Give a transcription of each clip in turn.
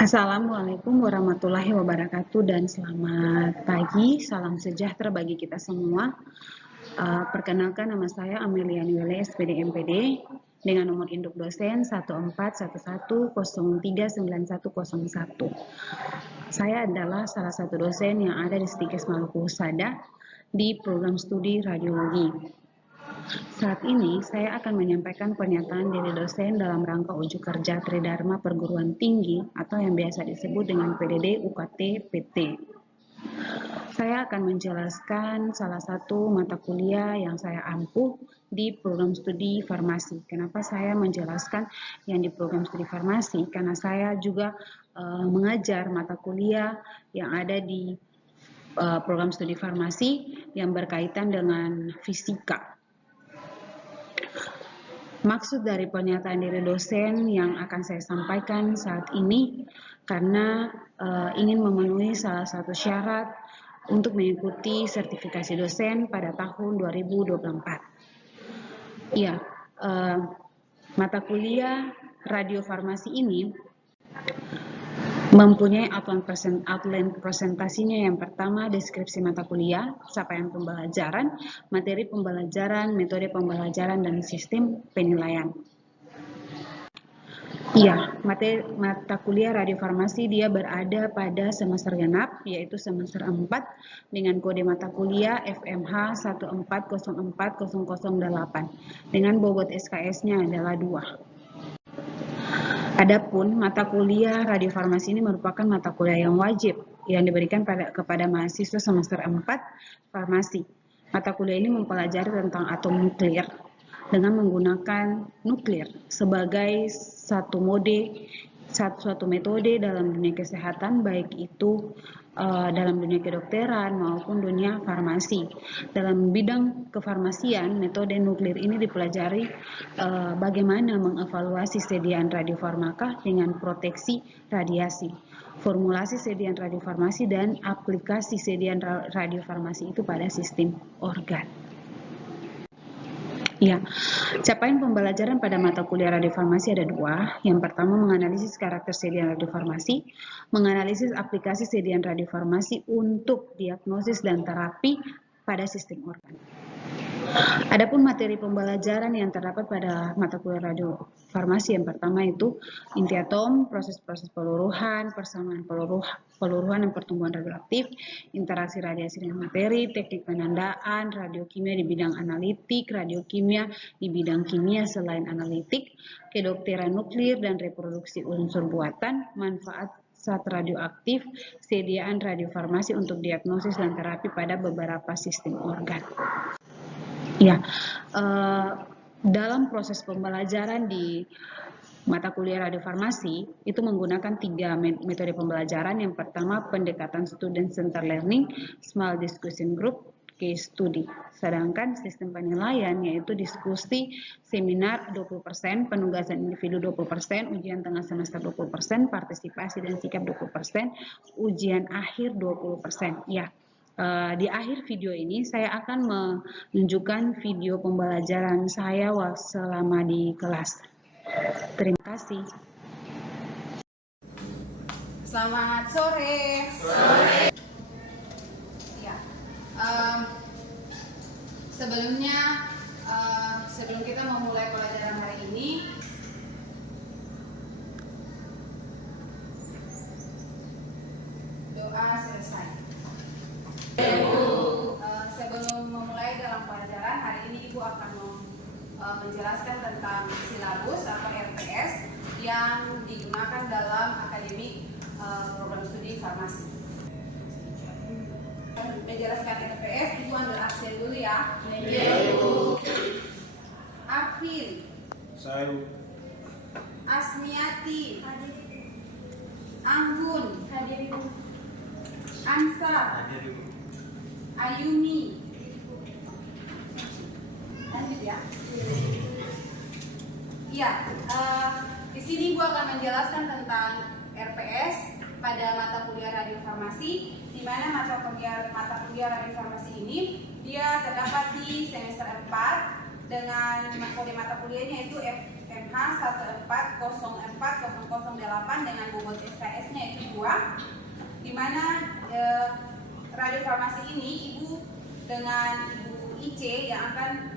Assalamualaikum warahmatullahi wabarakatuh dan selamat pagi, salam sejahtera bagi kita semua. Perkenalkan nama saya Amelia Niwele, SPD MPD dengan nomor induk dosen 1411039101. Saya adalah salah satu dosen yang ada di Stikes Maluku Husada di program studi radiologi. Saat ini saya akan menyampaikan pernyataan diri dosen dalam rangka uji kerja Tridharma Perguruan Tinggi atau yang biasa disebut dengan PDD UKT PT. Saya akan menjelaskan salah satu mata kuliah yang saya ampuh di program studi farmasi. Kenapa saya menjelaskan yang di program studi farmasi? Karena saya juga mengajar mata kuliah yang ada di program studi farmasi yang berkaitan dengan fisika. Maksud dari pernyataan diri dosen yang akan saya sampaikan saat ini karena ingin memenuhi salah satu syarat untuk mengikuti sertifikasi dosen pada tahun 2024. Ya, mata kuliah radiofarmasi ini mempunyai outline presentasinya. Yang pertama, deskripsi mata kuliah, capaian pembelajaran, materi pembelajaran, metode pembelajaran, dan sistem penilaian. Iya, mata kuliah radiofarmasi dia berada pada semester genap, yaitu semester 4, dengan kode mata kuliah FMH 1404008, dengan bobot SKS-nya adalah 2. Adapun mata kuliah radiofarmasi ini merupakan mata kuliah yang wajib yang diberikan kepada mahasiswa semester 4 farmasi. Mata kuliah ini mempelajari tentang atom nuklir dengan menggunakan nuklir sebagai suatu metode dalam dunia kesehatan, baik itu dalam dunia kedokteran maupun dunia farmasi. Dalam bidang kefarmasian, metode nuklir ini dipelajari bagaimana mengevaluasi sediaan radiofarmaka dengan proteksi radiasi, formulasi sediaan radiofarmasi, dan aplikasi sediaan radiofarmasi itu pada sistem organ. Ya, capaian pembelajaran pada mata kuliah radiofarmasi ada 2. Yang pertama, menganalisis karakter sediaan radiofarmasi, menganalisis aplikasi sediaan radiofarmasi untuk diagnosis dan terapi pada sistem organ. Adapun materi pembelajaran yang terdapat pada mata kuliah radiofarmasi yang pertama itu inti atom, proses-proses peluruhan, persamaan peluruhan dan pertumbuhan radioaktif, interaksi radiasi dengan materi, teknik penandaan, radiokimia di bidang analitik, radiokimia di bidang kimia selain analitik, kedokteran nuklir dan reproduksi unsur buatan, manfaat zat radioaktif, sediaan radiofarmasi untuk diagnosis dan terapi pada beberapa sistem organ. Ya, dalam proses pembelajaran di mata kuliah radiofarmasi itu menggunakan 3 metode pembelajaran. Yang pertama, pendekatan student center learning, small discussion group, case study. Sedangkan sistem penilaian yaitu diskusi, seminar 20%, penugasan individu 20%, ujian tengah semester 20%, partisipasi dan sikap 20%, ujian akhir 20%. Ya. Di akhir video ini saya akan menunjukkan video pembelajaran saya selama di kelas. Terima kasih. Selamat sore. Ya, sebelum kita memulai pelajaran hari ini, doa selesai. Sebelum memulai dalam pelajaran hari ini, Ibu akan menjelaskan tentang silabus atau RPS yang digunakan dalam akademik program studi farmasi. Menjelaskan RPS, Ibu ambil absen dulu ya. Ibu. Afil. Saya. Asmiati. Anggun. Ansar. Ayumi. Lanjut ya. Iya, di sini Ibu akan menjelaskan tentang RPS pada mata kuliah radiofarmasi, di mana mata kuliah radiofarmasi ini dia terdapat di semester 4 dengan kode mata kuliahnya itu MH 1404008 dengan bobot SKS-nya itu 2, di mana radiofarmasi ini Ibu dengan Ibu IC yang akan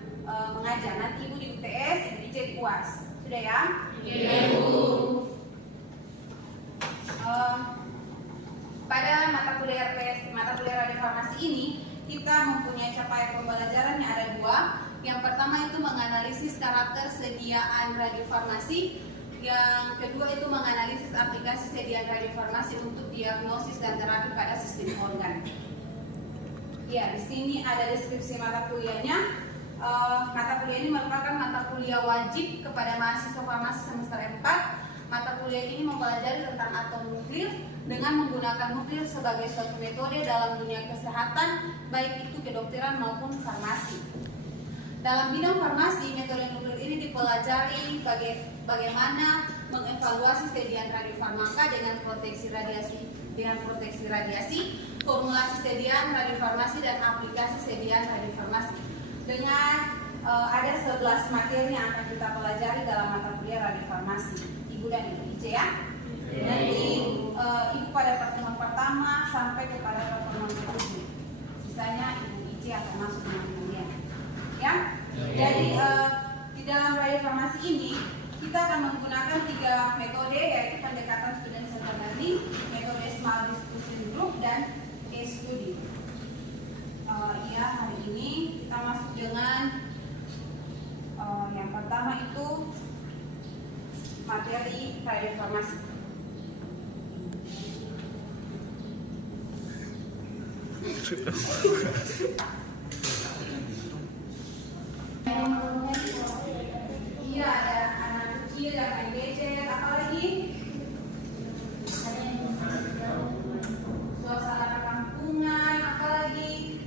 mengajar. Nanti Ibu di UTS, Ibu IC di UAS. Sudah ya? Iya, Bu. Pada mata kuliah radiofarmasi ini kita mempunyai capaian pembelajaran yang ada 2. Yang pertama itu menganalisis karakter sediaan radiofarmasi. Yang kedua itu menganalisis aplikasi sediaan radiofarmasi untuk diagnosis dan terapi pada sistem organ. Ya, di sini ada deskripsi mata kuliahnya. Mata kuliah ini merupakan mata kuliah wajib kepada mahasiswa farmasi semester 4. Mata kuliah ini mempelajari tentang atom nuklir dengan menggunakan nuklir sebagai suatu metode dalam dunia kesehatan, baik itu kedokteran maupun farmasi. Dalam bidang farmasi, metode nuklir ini dipelajari bagaimana mengevaluasi sediaan radiofarmaka dengan proteksi radiasi, formulasi sediaan radiofarmasi dan aplikasi sediaan radiofarmasi. Dengan ada 11 materi yang akan kita pelajari dalam mata kuliah radiofarmasi. Ibu dan Ibu IC ya. Nanti Ibu pada pertemuan pertama sampai kepada pertemuan kedua. Sisanya Ibu IC akan masuk dengan kemudian. Ya. Jadi di dalam radiofarmasi ini kita akan menggunakan 3 metode, yaitu pendekatan student centered learning, metode small discussion group, dan case study. Ya, hari ini kita masuk dengan yang pertama itu materi radiofarmasi. Iya, ada anak kecil yang main gadget, apalagi suasana perkampungan, apalagi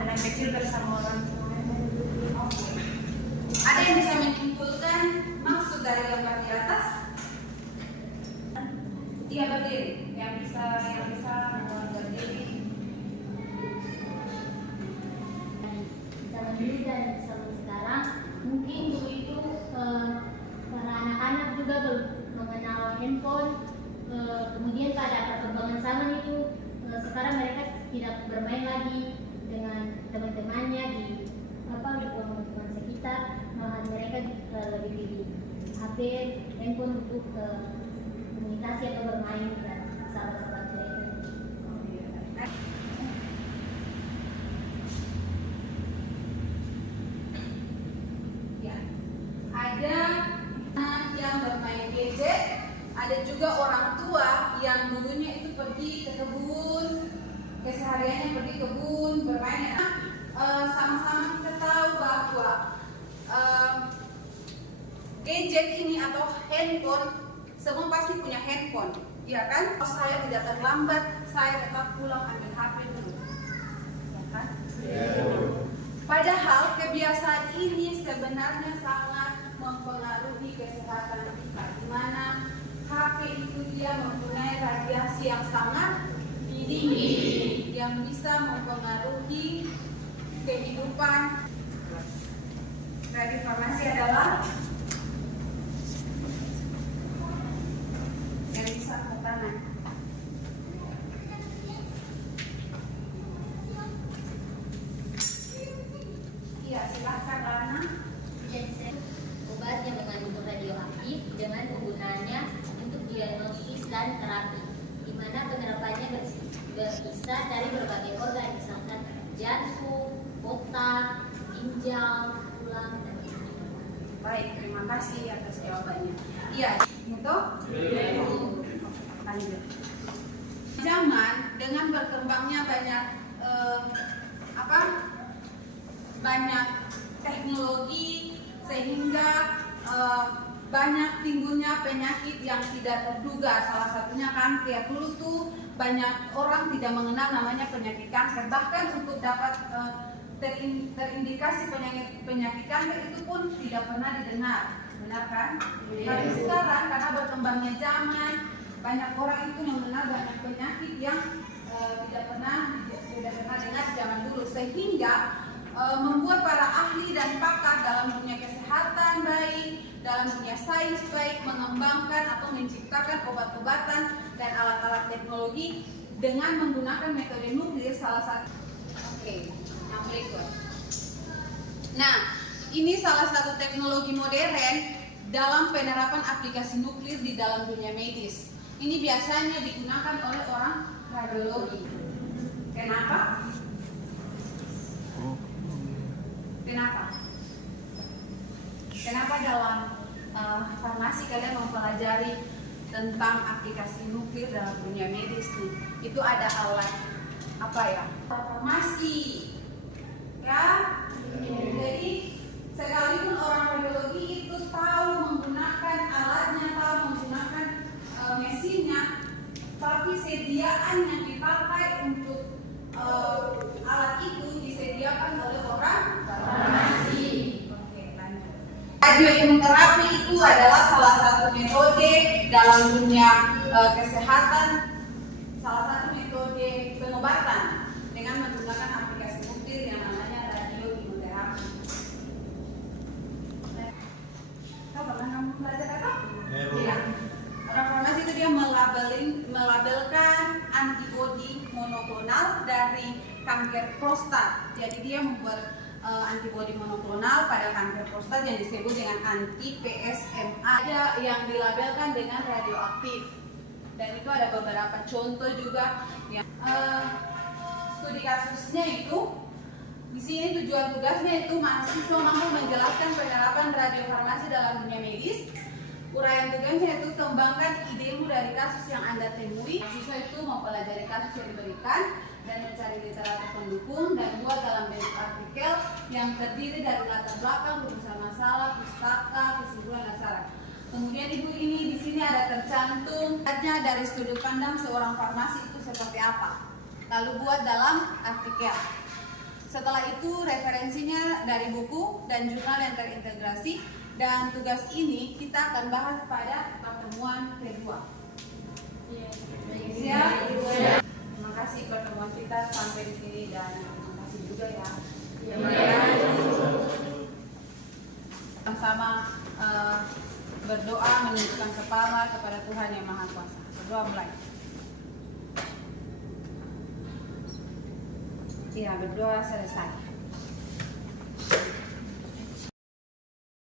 anak kecil bersama orang tua. Ada yang bisa menyimpulkan maksud dari gambar di atas? Iya, berdiri. Yang bisa berdiri. Zaman dulu dan zaman sekarang mungkin dulu itu para anak-anak juga belum mengenal handphone. Kemudian pada perkembangan zaman itu sekarang mereka tidak bermain lagi dengan teman-temannya di teman-teman sekitar, malahan mereka lebih pilih HP, handphone untuk komunikasi atau bermain dan sahabat-sahabat mereka. Ya, ada anak yang bermain gadget, ada juga orang tua yang dulunya itu pergi ke kebun, kesehariannya pergi ke kebun, bermain. Sama-sama kita tahu bahwa gadget ini atau handphone, semua pasti punya handphone, ya kan? Kalau saya tidak terlambat, saya tetap pulang ambil HP dulu, ya kan? Padahal kebiasaan ini sebenarnya sangat mempengaruhi kesehatan kita, di mana HP itu dia mempunyai radiasi yang sangat tinggi yang bisa mempengaruhi kehidupan. Radiofarmasi adalah yang bisa ke tangan. Iya, silakan Lana. Obat yang mengandung radioaktif dengan penggunaannya untuk diagnosis dan terapi, di mana penerapannya bisa dari berbagai organ, misalkan jantung, otak, ginjal, tulang, dan lain-lain. Baik, terima kasih atas jawabannya. Iya, itu. Lanjut. Zaman dengan berkembangnya banyak teknologi, sehingga banyak timbulnya penyakit yang tidak terduga. Salah satunya kanker. Dulu tuh banyak orang tidak mengenal namanya penyakit kanker. Bahkan untuk dapat terindikasi penyakit kanker itu pun tidak pernah didengar, benar kan? Tapi sekarang karena berkembangnya zaman, banyak orang itu mengenal banyak penyakit yang tidak pernah dengar zaman dulu, sehingga membuat para ahli dan pakar dalam dunia kesehatan baik, dalam dunia sains baik, mengembangkan atau menciptakan obat-obatan dan alat-alat teknologi dengan menggunakan metode nuklir salah satu. Oke, yang berikut. Nah, ini salah satu teknologi modern dalam penerapan aplikasi nuklir di dalam dunia medis. Ini biasanya digunakan oleh orang radiologi. Kenapa? Kenapa dalam farmasi kalian mempelajari tentang aplikasi nuklir dalam dunia medis nih? Itu ada alat apa ya? Farmasi, ya. Jadi sekalipun orang radiologi itu tahu menggunakan alatnya, tahu menggunakan mesinnya, tapi sediaan yang dipakai untuk alat itu disediakan oleh orang farmasi. Oke, lanjut. Radioimunoterapi itu adalah salah satu metode dalam dunia kesehatan, salah satu metode pengobatan dengan menggunakan aplikasi nuklir yang namanya radioimunoterapi. Kau pernah belajar apa? Tidak. Orang farmasi itu dia melabelkan antibodi monoklonal dari kanker prostat. Jadi dia membuat antibodi monoklonal pada kanker prostat yang disebut dengan anti-PSMA. Ada yang dilabelkan dengan radioaktif. Dan itu ada beberapa contoh juga yang studi kasusnya itu. Di sini tujuan tugasnya itu mahasiswa mampu menjelaskan penerapan radiofarmasi dalam dunia medis. Uraian tugasnya itu kembangkan idemu dari kasus yang Anda temui. Mahasiswa itu mempelajari kasus yang diberikan dan mencari literatur pendukung dan buat dalam bentuk artikel yang terdiri dari latar belakang, rumusan masalah, pustaka, kesimpulan dan saran. Kemudian ibu ini di sini ada tercantum dari sudut pandang seorang farmasi itu seperti apa. Lalu buat dalam artikel. Setelah itu referensinya dari buku dan jurnal yang terintegrasi. Dan tugas ini kita akan bahas pada pertemuan kedua. Siap? Terima kasih pertemuan kita sampai di sini dan terima kasih juga ya. Sama-sama berdoa menundukkan kepala kepada Tuhan yang Maha Kuasa. Berdoa mulai. Iya, berdoa selesai.